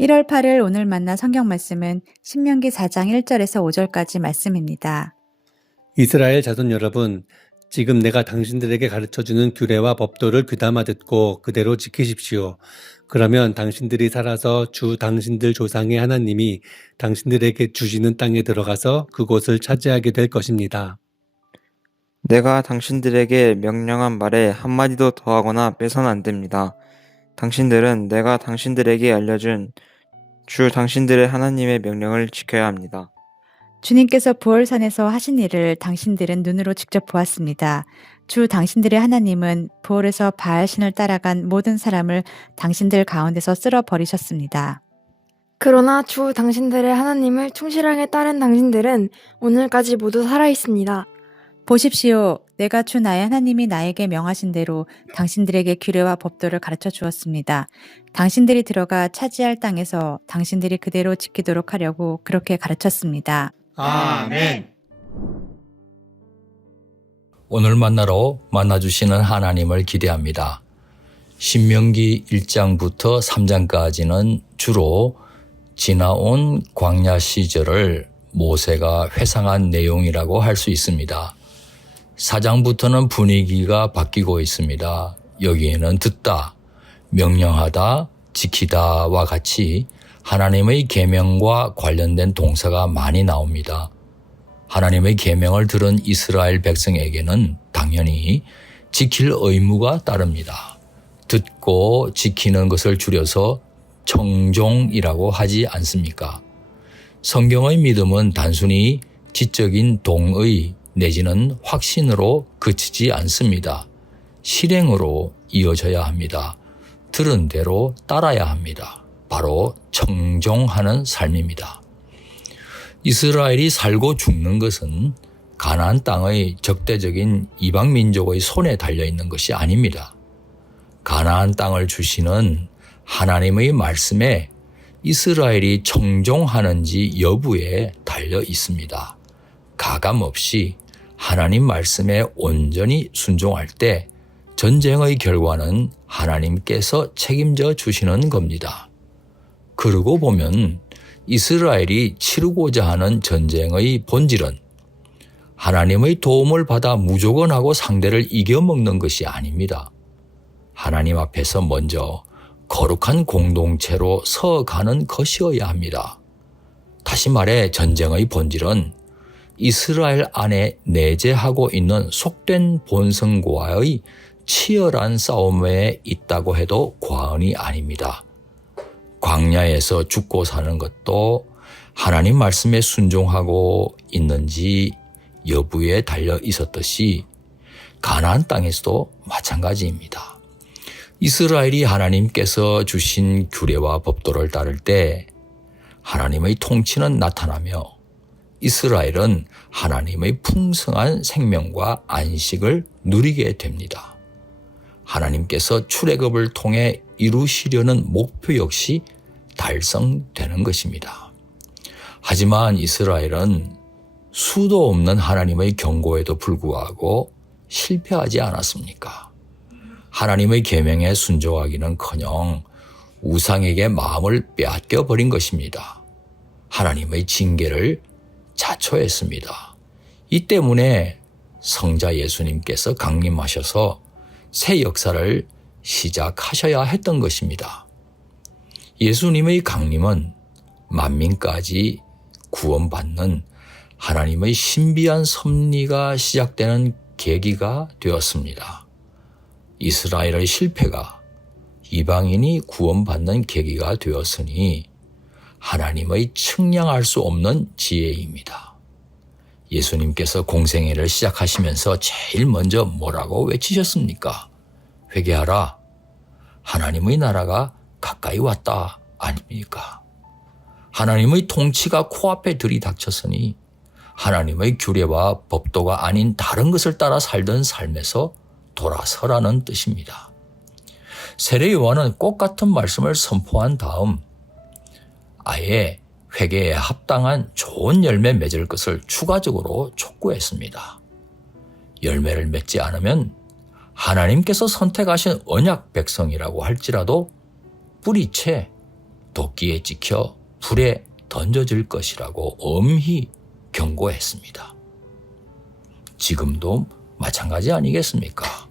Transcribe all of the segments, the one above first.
1월 8일 오늘 만난 성경 말씀은 신명기 4장 1절에서 5절까지 말씀입니다. 이스라엘 자손 여러분, 지금 내가 당신들에게 가르쳐주는 규례와 법도를 귀담아 듣고 그대로 지키십시오. 그러면 당신들이 살아서 주 당신들 조상의 하나님이 당신들에게 주시는 땅에 들어가서 그곳을 차지하게 될 것입니다. 내가 당신들에게 명령한 말에 한마디도 더하거나 빼서는 안 됩니다. 당신들은 내가 당신들에게 알려준 주 당신들의 하나님의 명령을 지켜야 합니다. 주님께서 부월산에서 하신 일을 당신들은 눈으로 직접 보았습니다. 주 당신들의 하나님은 부월에서 바알신을 따라간 모든 사람을 당신들 가운데서 쓸어버리셨습니다. 그러나 주 당신들의 하나님을 충실하게 따른 당신들은 오늘까지 모두 살아있습니다. 보십시오. 내가 주 나의 하나님이 나에게 명하신 대로 당신들에게 규례와 법도를 가르쳐 주었습니다. 당신들이 들어가 차지할 땅에서 당신들이 그대로 지키도록 하려고 그렇게 가르쳤습니다. 아멘. 오늘 만나주시는 하나님을 기대합니다. 신명기 1장부터 3장까지는 주로 지나온 광야 시절을 모세가 회상한 내용이라고 할 수 있습니다. 4장부터는 분위기가 바뀌고 있습니다. 여기에는 듣다, 명령하다, 지키다와 같이 하나님의 계명과 관련된 동사가 많이 나옵니다. 하나님의 계명을 들은 이스라엘 백성에게는 당연히 지킬 의무가 따릅니다. 듣고 지키는 것을 줄여서 청종이라고 하지 않습니까? 성경의 믿음은 단순히 지적인 동의 내지는 확신으로 그치지 않습니다. 실행으로 이어져야 합니다. 들은 대로 따라야 합니다. 바로 청종하는 삶입니다. 이스라엘이 살고 죽는 것은 가나안 땅의 적대적인 이방 민족의 손에 달려 있는 것이 아닙니다. 가나안 땅을 주시는 하나님의 말씀에 이스라엘이 청종하는지 여부에 달려 있습니다. 가감없이 하나님 말씀에 온전히 순종할 때 전쟁의 결과는 하나님께서 책임져 주시는 겁니다. 그러고 보면 이스라엘이 치르고자 하는 전쟁의 본질은 하나님의 도움을 받아 무조건하고 상대를 이겨먹는 것이 아닙니다. 하나님 앞에서 먼저 거룩한 공동체로 서가는 것이어야 합니다. 다시 말해 전쟁의 본질은 이스라엘 안에 내재하고 있는 속된 본성과의 치열한 싸움에 있다고 해도 과언이 아닙니다. 광야에서 죽고 사는 것도 하나님 말씀에 순종하고 있는지 여부에 달려 있었듯이 가나안 땅에서도 마찬가지입니다. 이스라엘이 하나님께서 주신 규례와 법도를 따를 때 하나님의 통치는 나타나며 이스라엘은 하나님의 풍성한 생명과 안식을 누리게 됩니다. 하나님께서 출애굽을 통해 이루시려는 목표 역시 달성되는 것입니다. 하지만 이스라엘은 수도 없는 하나님의 경고에도 불구하고 실패하지 않았습니까? 하나님의 계명에 순종하기는커녕 우상에게 마음을 빼앗겨 버린 것입니다. 하나님의 징계를 자초했습니다. 이 때문에 성자 예수님께서 강림하셔서 새 역사를 시작하셔야 했던 것입니다. 예수님의 강림은 만민까지 구원받는 하나님의 신비한 섭리가 시작되는 계기가 되었습니다. 이스라엘의 실패가 이방인이 구원받는 계기가 되었으니 하나님의 측량할 수 없는 지혜입니다. 예수님께서 공생애를 시작하시면서 제일 먼저 뭐라고 외치셨습니까? 회개하라. 하나님의 나라가 가까이 왔다 아닙니까? 하나님의 통치가 코앞에 들이닥쳤으니 하나님의 규례와 법도가 아닌 다른 것을 따라 살던 삶에서 돌아서라는 뜻입니다. 세례 요한은 꽃 같은 말씀을 선포한 다음 아예 회개에 합당한 좋은 열매 맺을 것을 추가적으로 촉구했습니다. 열매를 맺지 않으면 하나님께서 선택하신 언약 백성이라고 할지라도 뿌리채 도끼에 찍혀 불에 던져질 것이라고 엄히 경고했습니다. 지금도 마찬가지 아니겠습니까?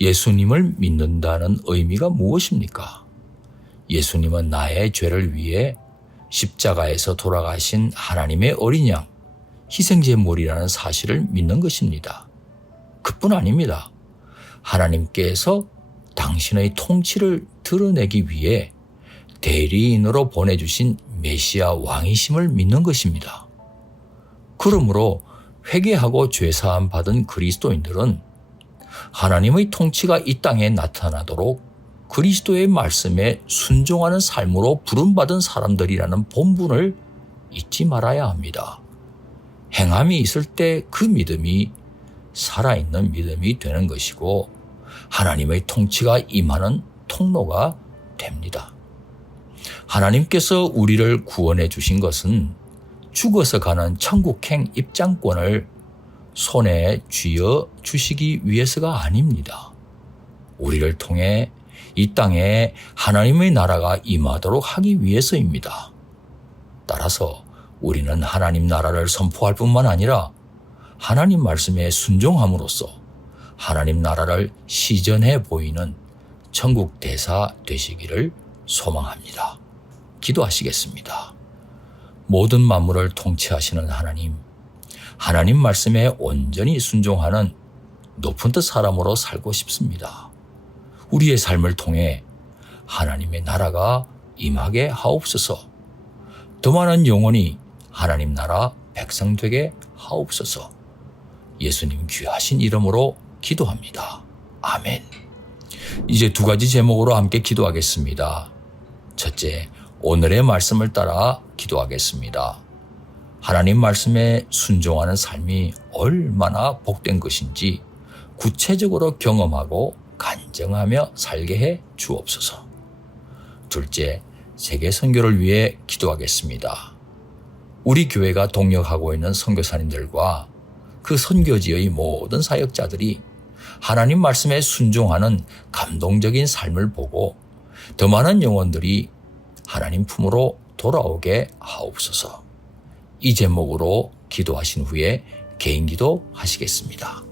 예수님을 믿는다는 의미가 무엇입니까? 예수님은 나의 죄를 위해 십자가에서 돌아가신 하나님의 어린 양, 희생제물이라는 사실을 믿는 것입니다. 그뿐 아닙니다. 하나님께서 당신의 통치를 드러내기 위해 대리인으로 보내주신 메시아 왕이심을 믿는 것입니다. 그러므로 회개하고 죄사함 받은 그리스도인들은 하나님의 통치가 이 땅에 나타나도록 그리스도의 말씀에 순종하는 삶으로 부름받은 사람들이라는 본분을 잊지 말아야 합니다. 행함이 있을 때 그 믿음이 살아있는 믿음이 되는 것이고 하나님의 통치가 임하는 통로가 됩니다. 하나님께서 우리를 구원해 주신 것은 죽어서 가는 천국행 입장권을 손에 쥐어 주시기 위해서가 아닙니다. 우리를 통해 이 땅에 하나님의 나라가 임하도록 하기 위해서입니다. 따라서 우리는 하나님 나라를 선포할 뿐만 아니라 하나님 말씀에 순종함으로써 하나님 나라를 시전해 보이는 천국 대사 되시기를 소망합니다. 기도하시겠습니다. 모든 만물을 통치하시는 하나님, 하나님 말씀에 온전히 순종하는 높은 뜻 사람으로 살고 싶습니다. 우리의 삶을 통해 하나님의 나라가 임하게 하옵소서. 더 많은 영혼이 하나님 나라 백성 되게 하옵소서. 예수님 귀하신 이름으로 기도합니다. 아멘. 이제 두 가지 제목으로 함께 기도하겠습니다. 첫째, 오늘의 말씀을 따라 기도하겠습니다. 하나님 말씀에 순종하는 삶이 얼마나 복된 것인지 구체적으로 경험하고 간증하며 살게 해 주옵소서. 둘째, 세계 선교를 위해 기도하겠습니다. 우리 교회가 동역하고 있는 선교사님들과 그 선교지의 모든 사역자들이 하나님 말씀에 순종하는 감동적인 삶을 보고 더 많은 영혼들이 하나님 품으로 돌아오게 하옵소서. 이 제목으로 기도하신 후에 개인 기도 하시겠습니다.